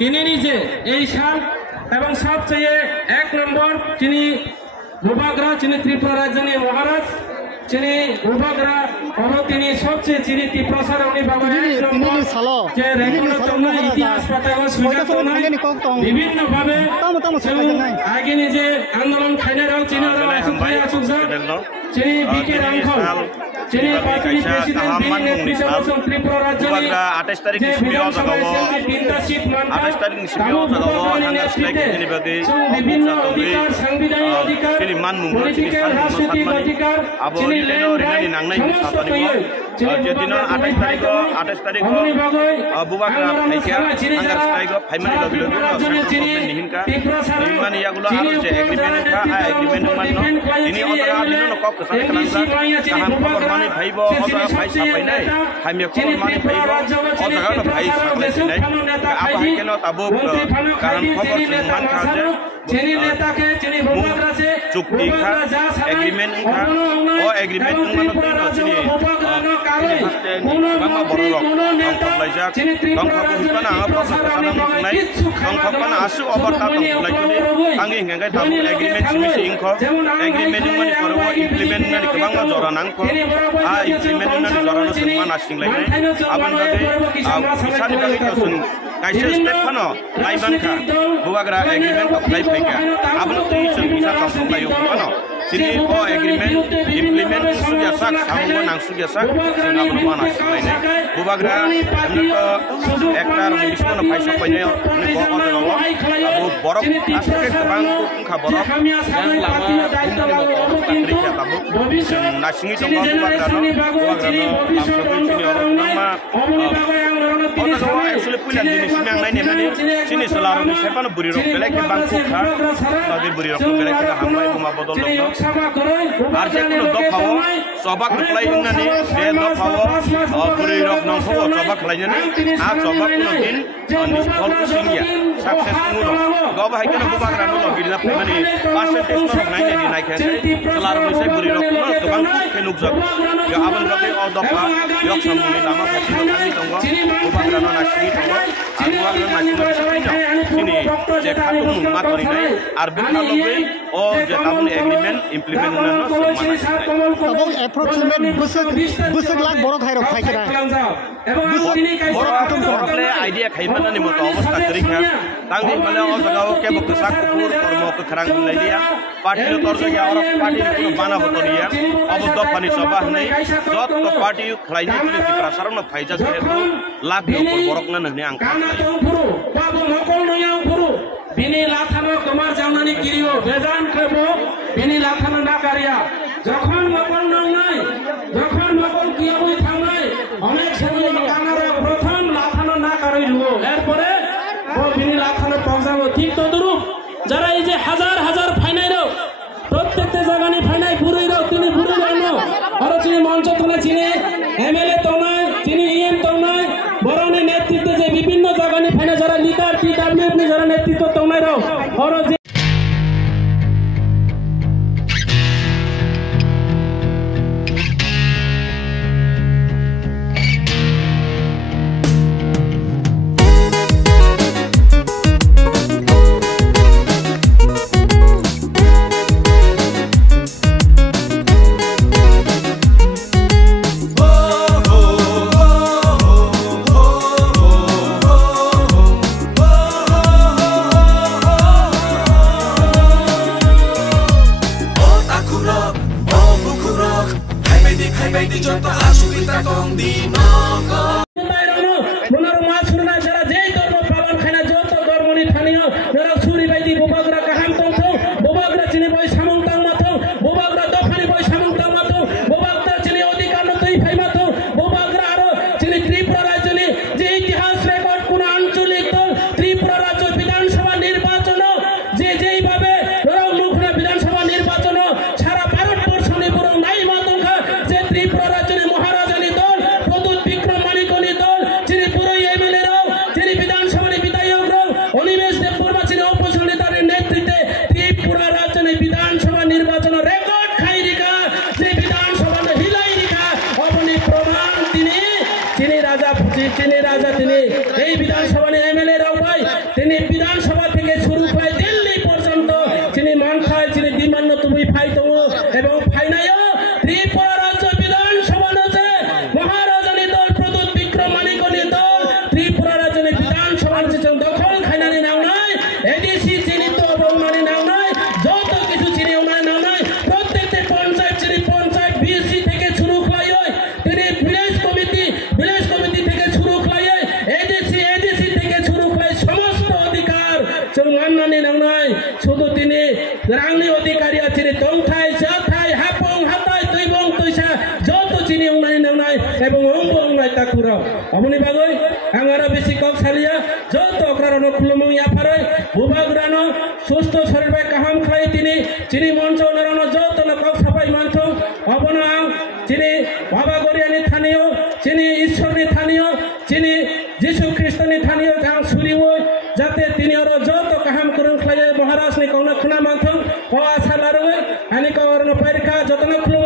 তিনি নিজে এই সাল এবং সবচেয়ে 1 নম্বর যিনি উপগ্রহ যিনি ত্রিপুরা রাজধানী মহারাজ যিনি উপগ্রহ তিনি সবচেয়ে যিনি ত্রিপুরা যে ইতিহাস পাতাগো সুযোগ বিভিন্ন ভাবে আগে নিজে আন্দোলন খাইনে রং চিনি যিনি বিকে রাংখল যিনি পার্টি প্রেসিডেন্ট বিল নেতৃত্ব ত্রিপুরা রাজধানী 28 তারিখ নিসমিও জাগাও 28 তারিখ নিসমিও জাগাও হাঙ্গার স্ট্রাইক नि बागै সাংবিধানিক অধিকার যিনি মানমুং যিনি রাষ্ট্রীয় অধিকার আবো রিলেনো রিলেনি নাংনাই সাতানি যেদিন 28 তারিখ বুবাকরা ফাইকা হাঙ্গার স্ট্রাইক ফাইমানি লবি নিহিনকা নিহিনমানি ইয়াগুলো আরো যে এগ্রিমেন্ট কা এগ্রিমেন্ট মাননো তিনি অতরা দিনো কক সারে কালাংসা কাহান খবর মানি ফাইব অতরা ফাইসা ফাইনাই হামিয়া খবর মানি ফাইব অতরা ফাই সাকলে নাই আবো হাইকেনো তাবো কাহান খবর মান খাজে যিনি নেতাকে যিনি উপগ্রহ আছে চুক্তি কা এগ্রিমেন্ট কা ও এগ্রিমেন্ট মানো যিনি বাংলা বড় লাইজা দংখাবো হিপানা আপসা সানাম নাই দংখাবনা আসু অবর্তা দংলাইনি आंनि हेंगाय दाबु एग्रीमेंट सिमिसि इंख एग्रीमेंट माने परव इमप्लिमेंट माने गोबां जरा नांख आ इमप्लिमेंट माने जरा न सन्मान आसिंलायनाय आबन बागै फिसानि बागै तसन कायसे स्टेप फानो लाइबानखा बुवाग्रा एग्रीमेंट अप्लाई फैका आबन तुइसन फिसा तंलायो फानो सिनि प एग्रीमेंट इमप्लिमेंट सुया साक सामो नां सुया साक जोंनाबो माना सिलायनाय बुवाग्रा हमनो एकटार मिसनो फाइसा फैनाय नि ब अजगाव आबो बरफ आसके गोबां खा बरफ जों लामा नासिङै दङ बुवाग्रानो आमसोखैनि अरनमा एक्चुअली पुलिस दिनैसिम आं नायनाय माने सिनि सोलारनि सेपानो बुरि रक बेलाय के बांखुखा बागै बुरि रक बेलाय के हामबाय बुमा बदल दङ आर जेकुनु दफाव सबा खलाय होननानै जे दफाव बुरि रक नंखौ सबा खलायनानै आ सबा कुनो दिन निष्फल सिंगिया सक्सेस मुनो गाव हायकेनो बुबाग्रानो लगिना माने पार्सेन्टेज रक नायनायनि नायखासै सोलारनि से बुरि रक गोबां खेनुक जग यो आबन रकै अ दफा यक समनि लामा फासिनो थांनि दङ बुबाग्रानो नासिनि दङ आरो बुबाग्रानो नासिनो सैनो सिनि जे खातुम मातरिनाय आर बिखालबै अ जे ताबुन एग्रीमेंट इमप्लिमेंट होननो समान तबो एप्रोक्सिमेट बुसक लाख बर थाइरक फाइकरा बरले आइडिया खाइमानानि मत अवस्था करिखा तांनि माने अ जगाव के बकसा कुपुर कर्म को खरां लाइलिया पार्टी तर जग्या और पार्टी कुनो बाना बतलिया अब दफानि सभा हनै जत पार्टी खलाइनि कि प्रसारण फाइजा जेहेतु लाख बरकना नहने आं बिनि लाथानो कमार जावनानै गिरियो बेजान खबो बिनि लाथानो नाकारिया যখন মকল নয় যখন মকল কিয়াবই থামনাই অনেক সময় কানারা প্রথম লাথানো নাকারই লুও এরপরে ও বিনি লাথানো পৌঁছাবো ঠিক তদরূপ যারা এই যে হাজার হাজার ফাইনাইরো প্রত্যেকটা জায়গানি ফাইনাই পুরোইরো তিনি পুরোইরো আর তিনি মঞ্চ তুলে চিনি এমএলএ তো নয় তিনি ইএম তো নয় বরং নেতৃত্বে যে বিভিন্ন জায়গানি ফাইনাই যারা লিডার টিডব্লিউএফ যারা নেতৃত্ব তো নয়রো আর baiti joto asubita tong di noko Manorama সুরনা যারা যেই ধর্ম পালন খানা যত ধর্মনি থানিও যারা সুরি বাইদি বোবাগরা কাহাম তংথ বোবাগরা চিনি বই সামং তাং মাথ বোবাগরা দফানি বই সামং তাং মাথ বোবাগরা চিনি অধিকার নতই ফাই মাথ বোবাগরা আরো চিনি ত্রিপুরা রাজ্যনি যে ইতিহাস রেকর্ড কোন আঞ্চলিক দল ত্রিপুরা রাজ্য বিধানসভা নির্বাচন যে যেইভাবে ধরো মুখনা বিধানসভা নির্বাচন সারা ভারতবর্ষ নিপুরং নাই মাতংখা যে ত্রিপুরা রাজ্যনি মহারাজানি দল প্রদূত বিক্রম মানিকনি দল চিনি পুরো এমএলএ রাও চিনি বিধানসভার বিধায়ক রাও অনিমেষ দেববর্মা চিনি অপোজিশন নেতার নেতৃত্বে ত্রিপুরা রাজ্যনি বিধানসভা নির্বাচন রেকর্ড খাই রিখা যে বিধানসভা হিলাই রিখা অবনি প্রমাণ তিনি চিনি রাজা তিনি এই বিধানসভা এমএলএ রাও ভাই তিনি বিধানসভা থেকে শুরু করে দিল্লি পর্যন্ত চিনি মান খায় চিনি দিমান্য তুমি ফাই তমো এবং ফাইনায়ও ত্রিপুরা রাজ্য বিধানসভা নছে মহারাজানি দল প্রদূত বিক্রম মানিকনি দল ত্রিপুরা রাজ্যনি বিধানসভার যে দখল খাইনানি নাও নাই এডিসি চিনি তো অবমানি নাও নাই যত কিছু চিনি নাই নাও নাই প্রত্যেকটি পঞ্চায়েত চিনি পঞ্চায়েত বিএসসি থেকে শুরু হয় তিনি ভিলেজ কমিটি থেকে শুরু হয় এডিসি থেকে শুরু হয় সমস্ত অধিকার মান্নানি নাও নাই শুধু তিনি রাংনি অধিকারী আছে তংথাই জাথাই হাপং হাতাই তৈবং তৈসা যত চিনি উনাই নাও নাই এবং অঙ্গ উনাই তাকুরাও অমনি বাগৈ আঙারা বেশি কক সালিয়া যত অকরানো খুলমং ইয়াফারই বুবাগরানো সুস্থ শরীর কাহাম খাই তিনি চিনি মঞ্চ নারানো যত কক সাফাই মানথং অবনা চিনি বাবা গরিয়ানি থানিও চিনি ঈশ্বরনি থানিও চিনি যিশু খ্রিস্টনি থানিও গাং সুরিও যাতে তিনি আরো যত কাহাম করুন খাই মহারাজনি কৌন খুনা মানথং ও আশা লারুই আনি কাওরনো পরীক্ষা যতন খুলুম